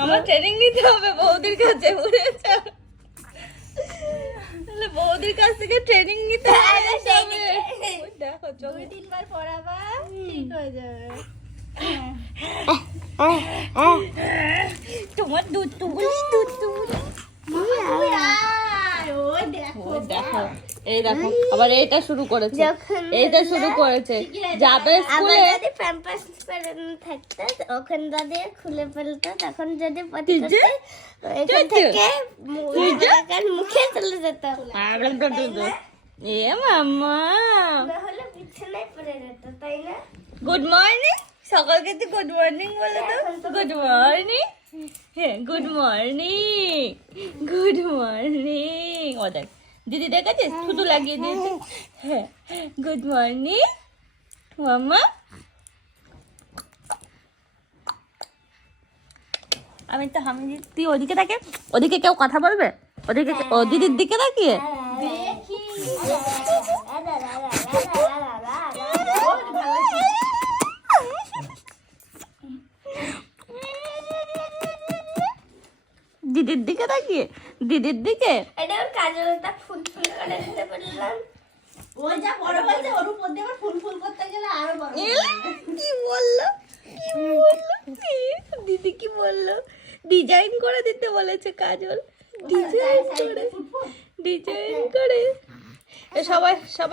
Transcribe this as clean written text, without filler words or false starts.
আমার ট্রেনিং নিতে হবে বৌদির কাছে, বুঝেছো? তাহলে বৌদির কাছ থেকে ট্রেনিং নিতে হবে। দেখো চোখ 2-3 বার পড়াবা ঠিক হয়ে যাবে। তোমার দুধ ওই দেখো দেখো, এই দেখো আবার এইটা শুরু করেছে, এইটা শুরু করেছে। যাবে স্কুলে যদি প্যাম্পাস পরানো থাকতো ওখান দিয়ে খুলে ফেলতো, তখন যদি এখান থেকে মুখে চলে যেত, এ মাম্মা। তাহলে বিছানায় পড়ে যেত, তাই না? গুড মর্নিং, সকালকে তুই গুড মর্নিং বলে তো। গুড মর্নিং, হ্যাঁ গুড মর্নিং, গুড মর্নিং। ও দেখ দিদি দেখেছিস শুধু লাগিয়ে দিয়েছে। হ্যাঁ গুড মর্নিং মাম্মা। আমি তো তুই ওদিকে তাকে, ওদিকে কেউ কথা বলবে, ওদিকে ও দিদির দিকে তাকিয়ে। দেখি দিদির দিকে তাকিয়ে, দিদির দিকে। এটা ওর কাজলটা ফুল ফুল করে দিতে পারলাম। ওই যা বড় হয়েছে ওর উপর দিয়ে আবার ফুল ফুল করতে গেলে আরো বড় হয়ে যাবে। কি বললো, কি বললো দিদি, কি বললো? ডিজাইন করে দিতে বলেছে কাজল, ডিজাইন করে, ডিজাইন করে। সবাই সবাই